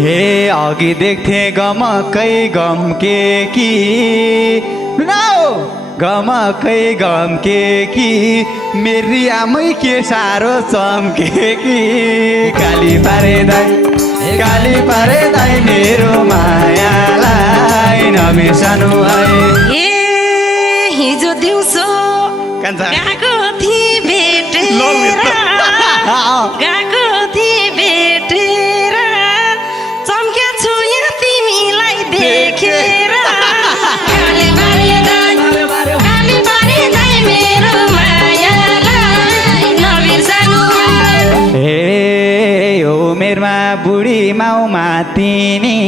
हे अघि देख्थे गमकै गम्के कि गमकै गम्के कि मेरी आमै के साह्रो चम्के कि गाली पारे दाइ मेरो मायालाई नबिर्सनु है। ए हिजो दिउँसो गएको थिएँ भेटेर चम्के छु यहाँ तिमीलाई देखेर गाली पारे दाइ मेरो मायालाई नबिर्सनु हे ओ मेरमा बुढी माउमा तिमी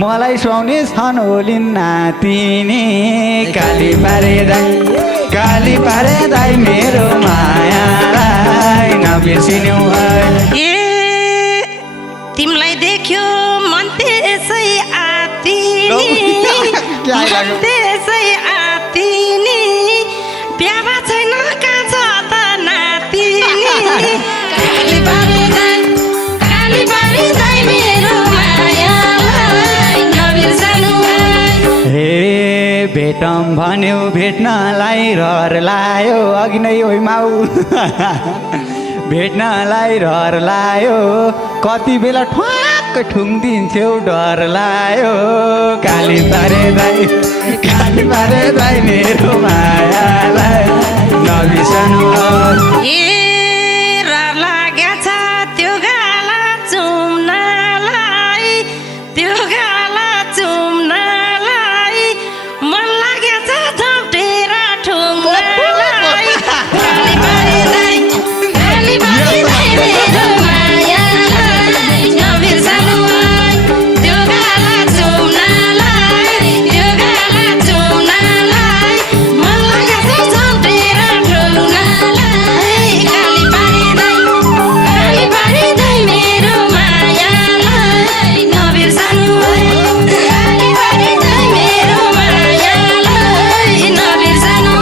मलाई सुहाउने छन् होलिन् नातिनी गाली पारे दाइ मेरो मायालाई नबिर्सिनु है। ए तिमीलाई देख्यो मन त्यसै आतिनी ब्याबा छैन कहाँ छ त नातिनी गाली पारे दाइ मेरो मायालाई नबिर्सनु हे भेटौँ भन्यो भेट्नलाई रहर लायो अघि नै ओइ माउ भेट्नलाई रहर लायो कति बेला ठ्वाक्क ठुङ्दिन्छौ डर लायो गाली पारे दाइ मेरो मायालाई नबिर्सनु ए रहर लागेछ त्यो गाला चुम्नलाई मन लागेछ झम्टेर ठुङ्नलाई गाली पारे दाइ मेरो मायालाई नबिर्सनु त्यो गाला चुम्नलाई मन लागेछ झम्टेर ठुङ्नलाई गाली पारे दाइ मेरो मायालाई नबिर्सनु गाली पारे दाइ मेरो मायालाई नबिर्सनु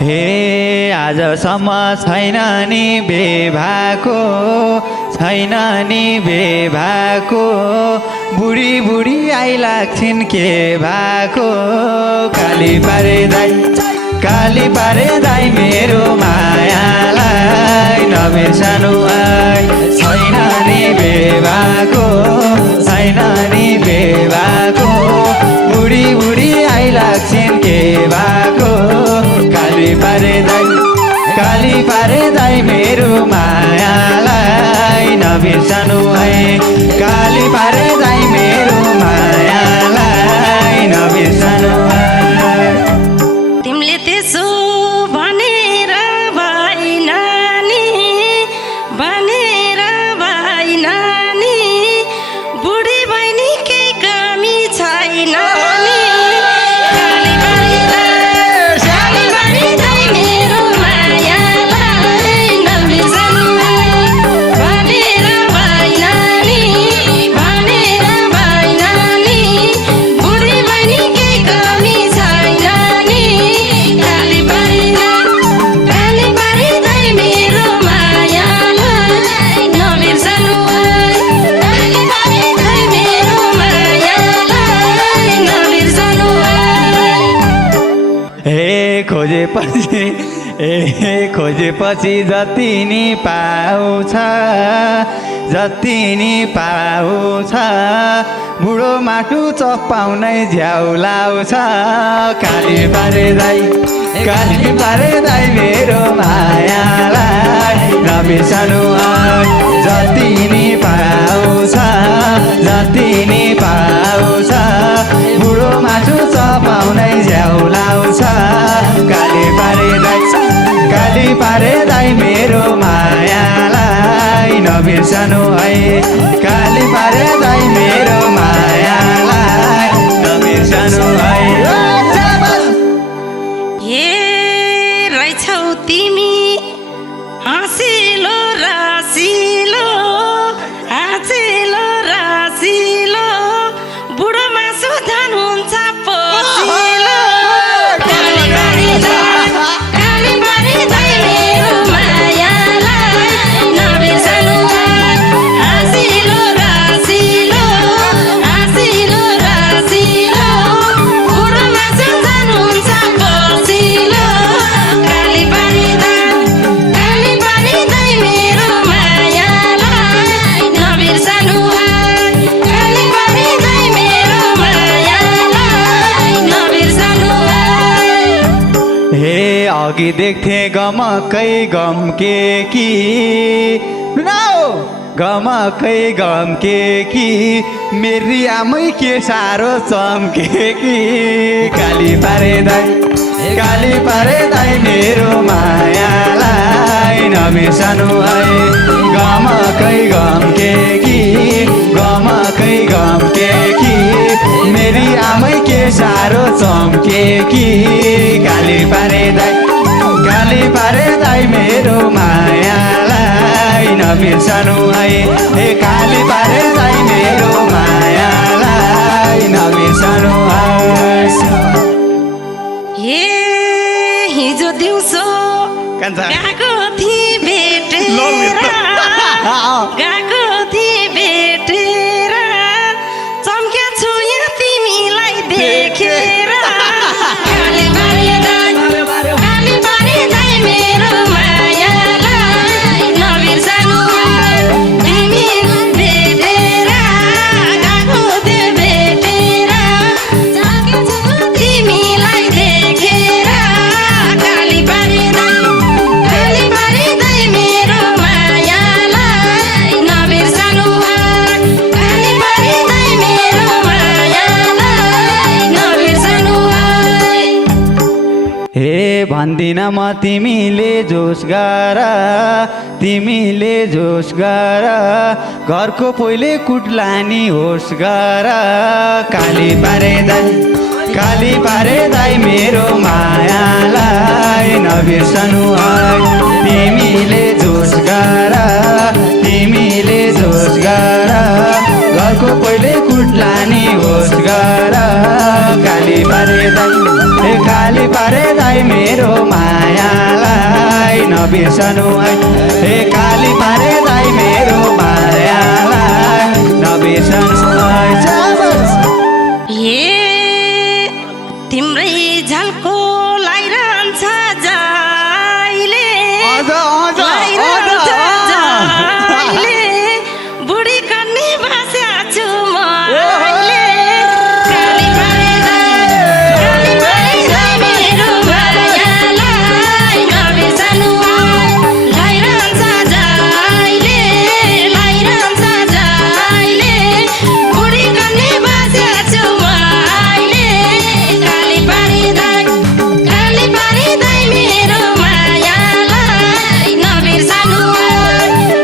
हे आजसम्म छैन नि बेभाको बुढी आइलाग्छिन् के भएको गाली पारे दाइ मेरो मायालाई नबिर्सनु है। छैन नि बेभाको बुढी आइलाग्छिन् के भएको गाली पारे दाइ मेरो मायालाई नबिर्सनु है। गाली पारे दाइ मेरो मायालाई नबिर्सनु है। तिमीले त्यसो भनेर भाइ नानी बुढी बहिनी केही कमी छैन गाली पारे दाइ मेरो मायालाई नबिर्सनु भनेर भाइ नानी बुढी बहिनी केही कमी छैन गाली पारे दाइ मेरो मायालाई नबिर्सनु गाली पारे दाइ मेरो मायालाई नबिर्सनु हे खोजेपछि जति नि पाउँछ बुढो माटु चपाउनै झ्याउ लाउँछ गाली पारे दाइ मेरो मायालाई नबिर्सनु जति नि पाउँछ बुढो माटु चपाउनै झ्याउ लाउँछ गाली पारे दाइ मेरो मायालाई नबिर्सनु है। गाली पारे दाइ मेरो मायालाई नबिर्सनु है। हे अघि देख्थे गमकै गम्के कि गमकै गम्के कि मेरी आमै के साह्रो चम्के कि गाली पारे दाइ मेरो मायालाई नबिर्सनु है गमकै गम्के कि मेरी आमै के साह्रो चम्के कि गाली पारे दाइ मेरो मायालाई नबिर्सनु है हे गाली पारे दाइ मेरो मायालाई नबिर्सनु है ए हिजो दिउँसो गएको थिएँ भेटेर चम्के छु यहाँ तिमीलाई देखेर गाली पारे दाइ मेरो मायालाई नबिर्सनु तिमी भेटेर गएको थिएँ भेटेर चम्के छु तिमीलाई देखेर गाली पारे दाइ मेरो मायालाई नबिर्सनु गाली पारे दाइ मेरो मायालाई नबिर्सनु हे भन्दिन म तिमीले जोस गर घरको पहिले कुटलानी होस् गर काली पारे दाइ मेरो मायालाई नबिर्सनु है तिमीले जोस गर घरको पहिले कुटलानी होस् गर काली पारे दाइ मेरो मायालाई नबिर्सनु है हे काली पारे दाइ मेरो मायालाई नबिर्सनु है ए तिम्रै झल्को लागिरहन्छ जहिले बुढी कन्नी बस्या छु म अहिले गाली पारे दाइ मेरो मायालाई नबिर्सनु लागिरहन्छ जहिले बुढी कन्नी बस्या छु म अहिले गाली पारे दाइ मेरो मायालाई नबिर्सनु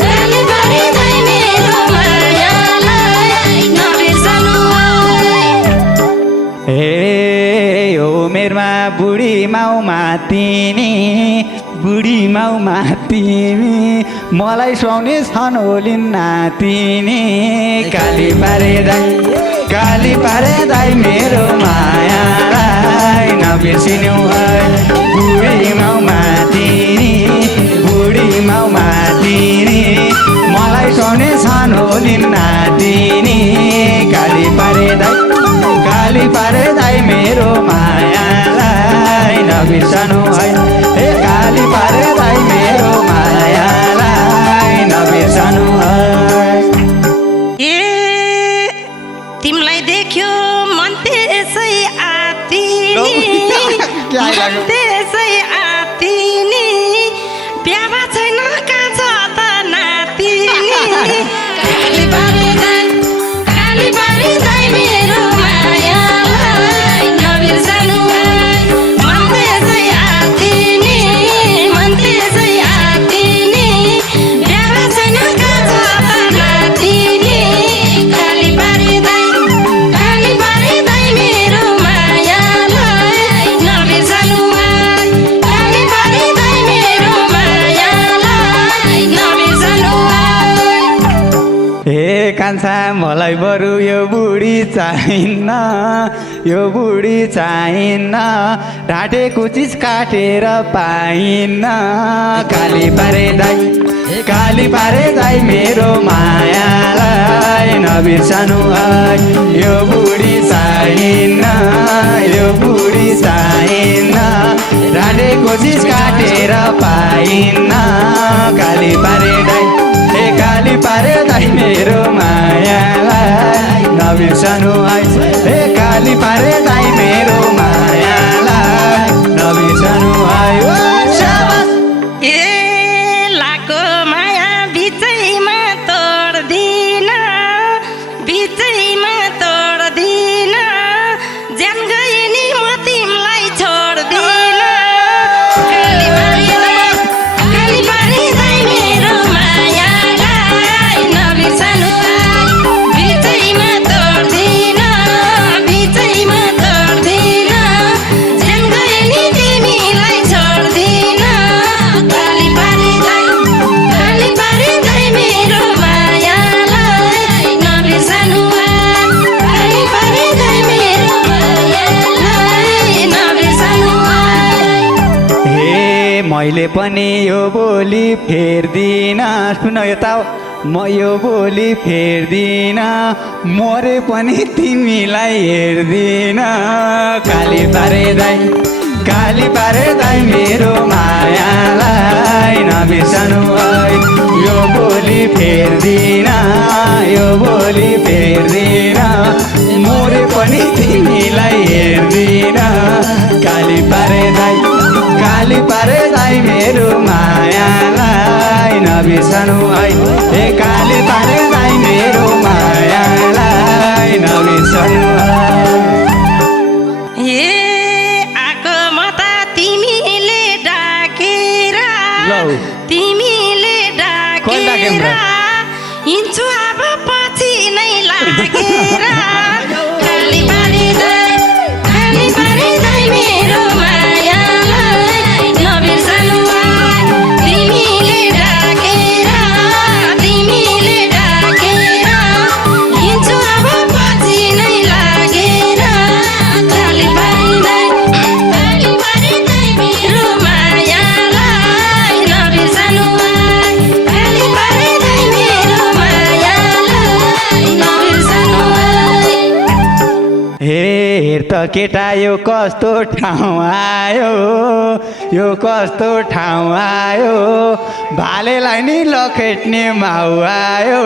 गाली पारे दाइ मेरो मायालाई नबिर्सनु हे यो मेरमा बुढी माउ मातिनी मलाई सुहाउने छन् होलिन् नातिनी काली पारे दाइ मेरो मायालाई नबिर्सिनु है बुढी माउ मातिनी मलाई सुहाउने छन् होलिन् नातिनी काली पारे दाइ मेरो मायालाई नबिर्सनु है हे काली पारे दाइ मेरो मायालाई नबिर्सनु है ए तिमीलाई देख्यो मन त्यसै आतिनी बिहा छैन कहाँ छ त नातिनी गाली पारे दाइ मेरो मायालाई नबिर्सनु मन त्यसै आतिनी बिहा छैन कहाँ छ त नातिनी गाली पारे दाइ मेरो मायालाई नबिर्सनु गाली पारे दाइ मेरो मायालाई नबिर्सनु हे कान्छा मलाई बरु यो बुढी चाहिन्न ढाँटेको चिज काटेर पाइन्न काली पारे दाइ मेरो मायालाई नबिर्सनु है यो बुढी चाहिन्न ढाँटेको चिज काटेर पाइन्न काली पारे दाइ मेरो मायालाई नबिर्सनु है हे काली पारे दाइ मेरो मायालाई नबिर्सनु है मैले पनि यो बोली फेर्दिन सुन यता म यो बोली फेर्दिन मरे पनि तिमीलाई हेर्दिन काली पारे दाइ मेरो मायालाई नबिर्सनु है यो बोली फेर्दिन मरे पनि तिमीलाई हेर्दिन काली पारे दाइ मेरो मायालाई नबिर्सनु है ए काली पारे दाइ मेरो मायालाई नबिर्सनु ए आको म त तिमीले डाकेर हिँड्छु अब पछि नै लागेर काली पारे दाइ मेरो मायालाई नबिर्सनु तिमीले डाकेर हिँड्छु अब पछि नै लागेर काली पारे दाइ मेरो मायालाई नबिर्सनु काली पारे दाइ मेरो मायालाई नबिर्सनु हेर त केटा यो कस्तो ठाउँ आयो भालेलाई नि लखेट्ने माउ आयो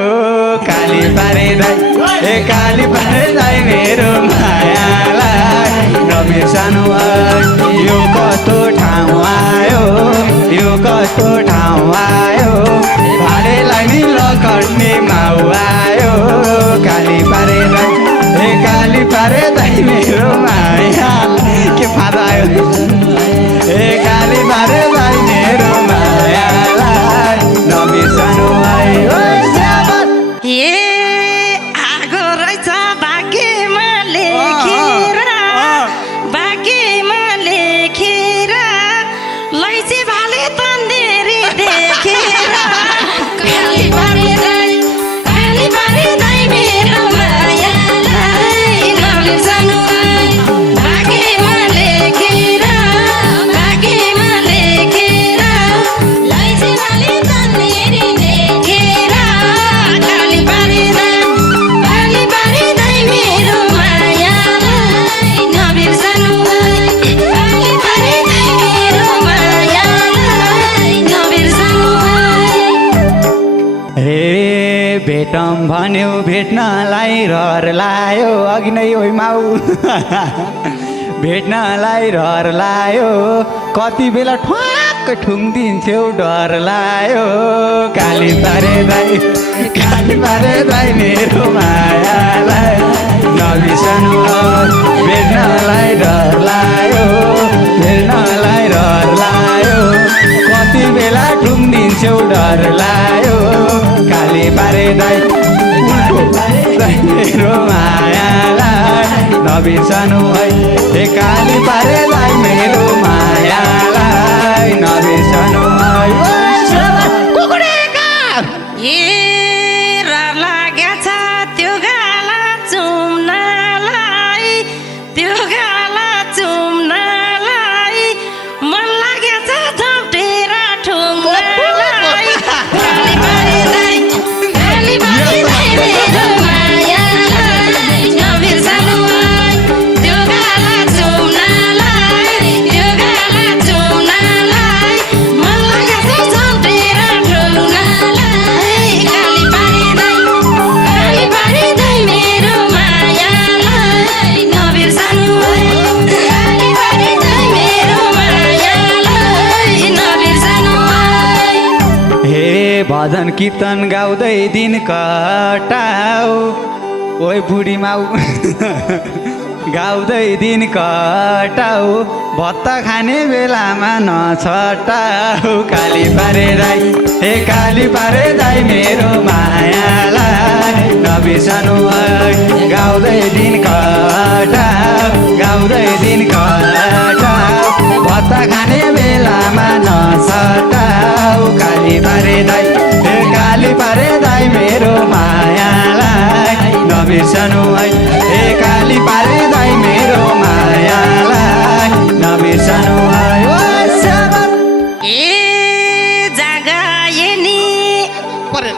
काली पारे दाइ मेरो मायालाई नबिर्सनु यो कस्तो ठाउँ आयो भालेलाई नि लखेट्ने माउ आयो काली पारे दाइ मेरो माया के फादा आयो ए काली पारे दाइ मेरो मायालाई नबिर्सनु ए आगो रहेछ भाग्यमा लेखेर लैसे भाले तन्देरी देखेर काली पारे दाइ मेरो मायालाई नबिर्सनु भाग्यमा लेखेर लैसे भाले तन्देरी देखेर काली पारे दाइ मेरो मायालाई नबिर्सनु काली पारे दाइ मेरो मायालाई नबिर्सनु हे भेटौँ भन्यो भेट्नलाई रहर लायो अघि नै ओइ माउ भेट्नलाई रहर लायो कति बेला ठ्वाक्क ठुङ्दिन्छौ डर लायो काली पारे दाइ मेरो मायालाई नबिर्सनु भेट्नलाई रहर लायो कति बेला ठुङ्दिन्छौ डर लायो काली पारे दाइ मेरो मायालाई नबिर्सनु है ए काली पारे दाइ मेरो मायालाई नबिर्सनु ए रहर लागेछ त्यो गाला चुम्नलाई मन लागेछ झम्टेर ठुङ्नलाई काली पारे दाइ मेरो मायालाई नबिर्सनु त्यो गाला चुम्नलाई मन लागेछ झम्टेर ठुङ्नलाई काली पारे दाइ मेरो मायालाई नबिर्सनु काली पारे दाइ मेरो मायालाई नबिर्सनु हे भजन कीर्तन गाउँदै दिन कटाऊ ओइ बुढी माउ गाउँदै दिन कटाऊ भत्ता खाने बेलामा नछटाऊ काली पारे दाइ मेरो मायालाई नबिर्सनु गाउँदै दिन कटाऊ भत्ता खाने बेलामा नछटाऊ काली पारे दाइ मेरो मायालाई नबिर्सनु ए काली पारे दाइ मेरो मायालाई नबिर्सनु ए परे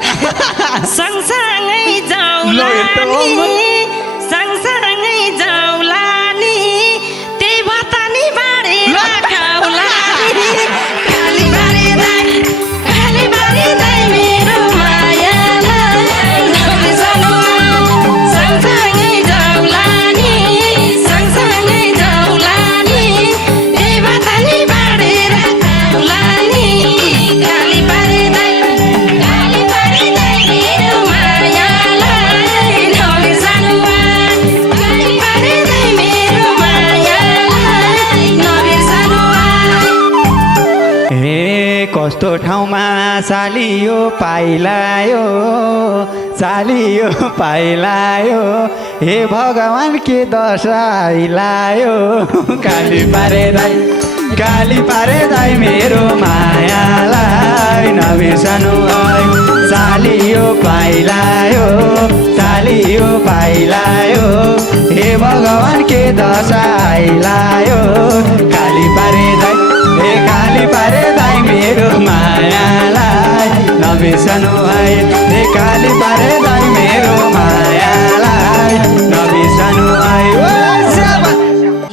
सँगसँगै जाउँला नि सँगसँगै जाउँला नि त्यही भतानी बाँडेर खाउँला नि कालीबारी दाइ मेरो मायालाई नबिर्सनु सँगसँगै जाउँला नि सँगसँगै जाउँला नि त्यही भतानी बाँडेर खाउँला नि कालीबारी दाइ मेरो मायालाई नबिर्सनु कालीबारी दाइ मेरो मायालाई नबिर्सनु हे कस्तो ठाउँमा सालियो पाइलायो हे भगवान के दशाइलायो काली पारे दाइ मेरो मायालाई नबिर्सनु सालियो पाइलायो हे भगवान के दशाइलायो काली पारे दाइ मेरो मायालाई नबिर्सनु हे काली पारे दाइ मेरो मायालाई नबिर्सनु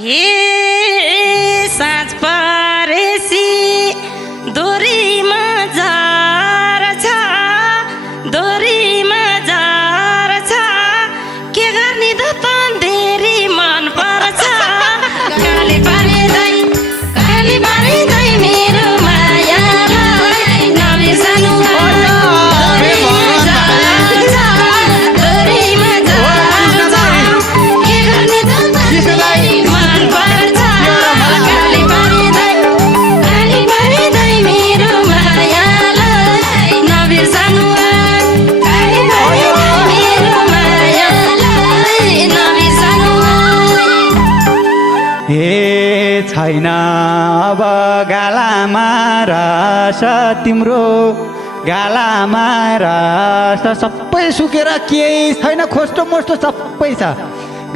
हे साँझ परेसी दोरीमा झर्छ के गर्ने त धेरै मन पर्छ कालीबारी दाइ मेरो मायालाई नबिर्सनु दोरीमा झर्छ के गर्ने त धेरै मन पर्छ कालीबारी दाइ मेरो मायालाई नबिर्सनु कालीबारी दाइ मेरो मायालाई नबिर्सनु हे छैन अब गालामा रस तिम्रो गालामा रस सबै सुकेर केही छैन खोस्टो मोस्टो सबै छ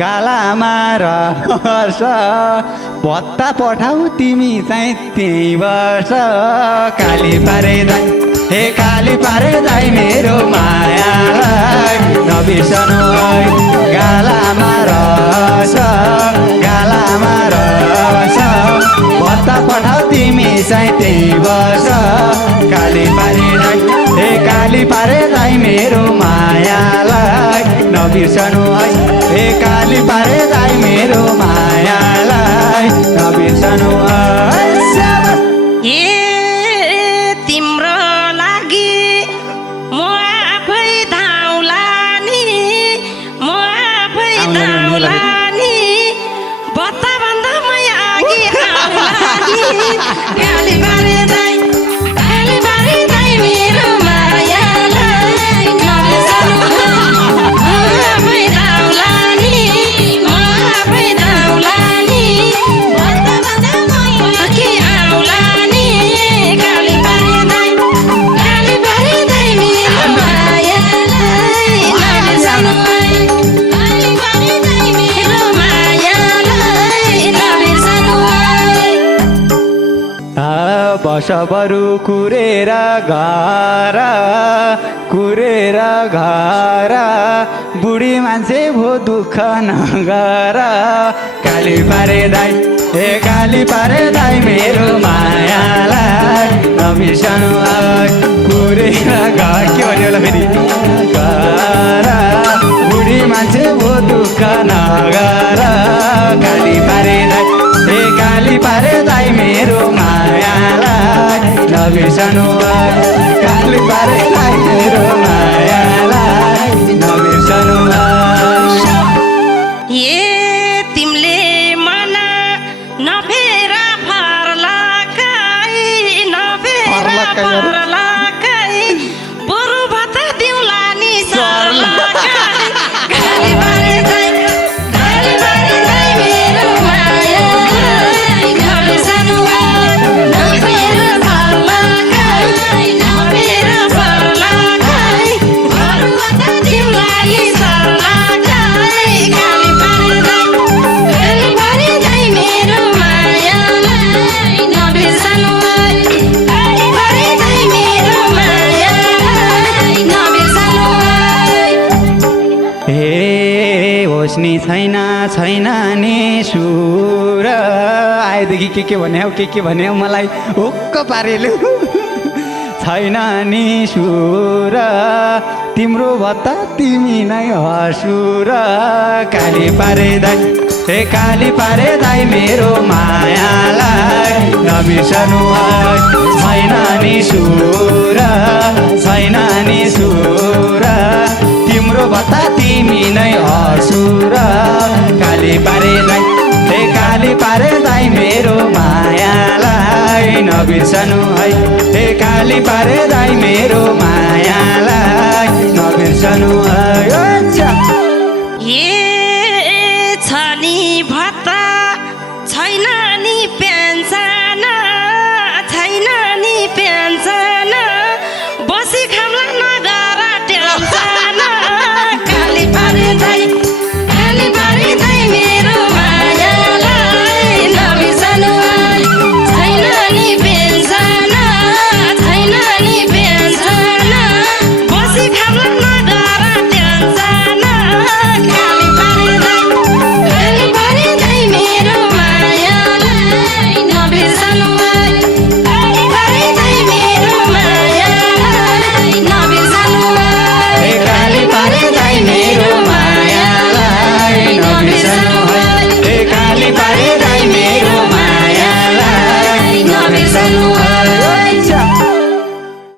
गालामा रस भत्ता पठाऊ तिमी चाहिँ त्यही बस काली पारे दाइ मेरो मायालाई नबिर्सनु गालामा रस भत्ता पठाऊ तिमी चाहिँ त्यही बस काली पारे दाइ मेरो मायालाई नबिर्सनु हे काली पारे दाइ मेरो मायालाई नबिर्सनु ए तिम्रो लागि म आफै धाउँला नि बत्ता भन्दा म अघि आउँला नि कालीबारी दाइ मेरो मायालाई नबिर्सनु आफै धाउँला नि बत्ता भन्दा म अघि आउँला नि कालीबारी दाइ मेरो मायालाई नबिर्सनु कालीबारी दाइ मेरो मायालाई नबिर्सनु बसबरु कुरेर घर बुढी मान्छे भो दुःख नगर काली पारे दाइ मेरो मायालाई नबिर्सनु कुरेर घर के भन्यो होला फेरि घर बुढी मान्छे भो दुःख नगर काली पारे दाइ मेरो मायालाई नबिर्सनु काली पारे दाइ मेरो मायालाई नबिर्सनु तिमीले मन नफेर फर्ला बरु भत्ता दिउँला नि सर्ला कालीबारी दाइ मेरो मायालाई नबिर्सनु नफेर फर्ला बरु भत्ता दिउँला नि सर्ला कालीबारी दाइ मेरो मायालाई नबिर्सनु कालीबारी दाइ छैन छैन नि सुर आएदेखि के भन्यो के भन्यो मलाई हुक्क पारेलु छैन नि सुर तिम्रो भत्ता तिमी नै हसुर काली पारे दाइ हे काली पारे दाइ मेरो मायालाई नबिर्सनु छैन नि सुर छैन नि सुर तिम्रो भत्ता तिमी नै हसुर काली पारे दाइ हे काली पारे दाइ मेरो मायालाई नबिर्सनु है हे काली पारे दाइ मेरो मायालाई नबिर्सनु